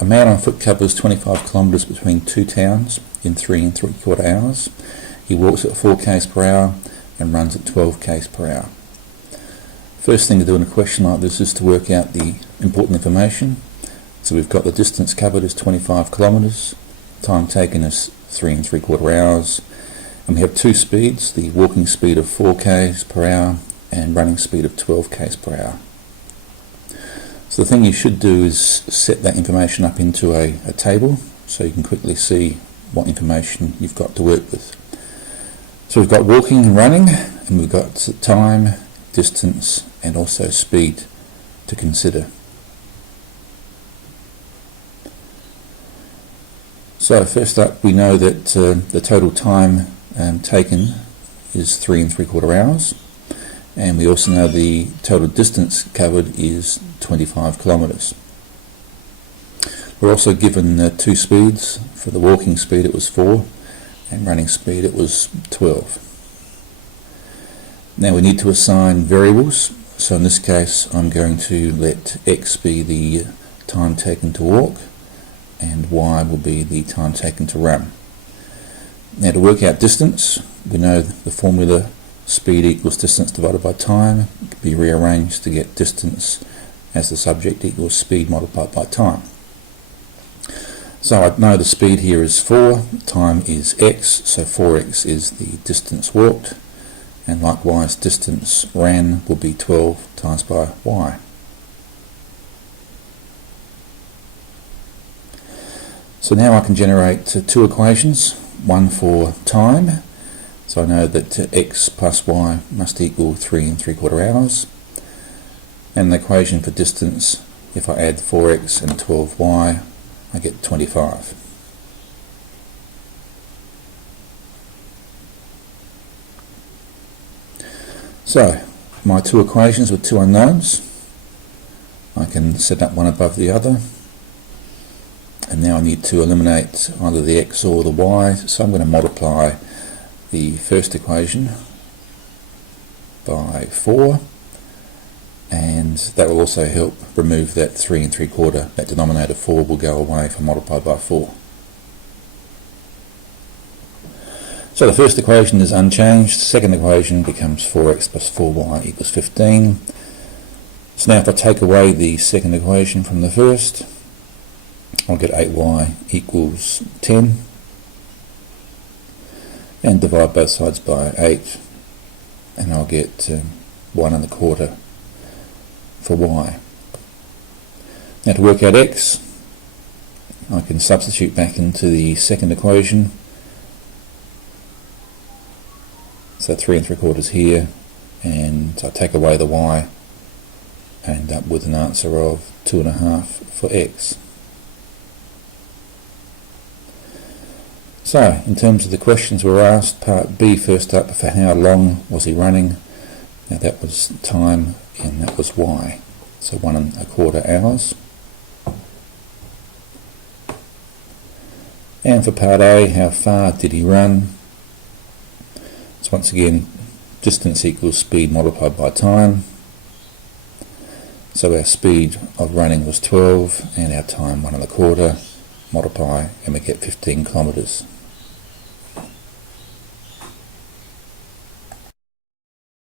a man on foot covers 25 kilometres between two towns in 3 3/4 hours. He walks at 4 k's per hour and runs at 12 k's per hour. First thing to do in a question like this is to work out the important information. So we've got the distance covered is 25 kilometres, time taken is 3 3/4 hours, and we have two speeds, the walking speed of 4 k's per hour and running speed of 12 k's per hour. So the thing you should do is set that information up into a table so you can quickly see what information you've got to work with. So we've got walking and running, and we've got time, distance and also speed to consider. So first up, we know that the total time taken is 3 3/4 hours, and we also know the total distance covered is 25 kilometres. We're also given two speeds. For the walking speed it was 4 and running speed it was 12. Now we need to assign variables, so in this case I'm going to let x be the time taken to walk and y will be the time taken to run. Now to work out distance, we know the formula speed equals distance divided by time. It can be rearranged to get distance as the subject equals speed multiplied by time. So I know the speed here is 4, time is x, so 4x is the distance walked, and likewise distance ran will be 12 times by y. So now I can generate two equations, one for time, so I know that x plus y must equal 3 3/4 hours, and the equation for distance, if I add 4x and 12y, I get 25. So my two equations with two unknowns, I can set up one above the other, and now I need to eliminate either the x or the y, so I'm going to multiply the first equation by 4, and that will also help remove that 3 3/4. That denominator 4 will go away if I multiply by 4. So the first equation is unchanged. The second equation becomes 4x plus 4y equals 15. So now if I take away the second equation from the first, I'll get 8y equals 10, and divide both sides by 8, and I'll get 1 1/4 for y. Now to work out x, I can substitute back into the second equation, so 3 3/4 here, and I take away the y, I end up with an answer of 2.5 for x. So in terms of the questions we were asked, part B first up, for how long was he running? Now that was time and that was y, so 1 1/4 hours. And for part A, how far did he run? So once again, distance equals speed multiplied by time. So our speed of running was 12 and our time 1 1/4, multiply and we get 15 kilometres.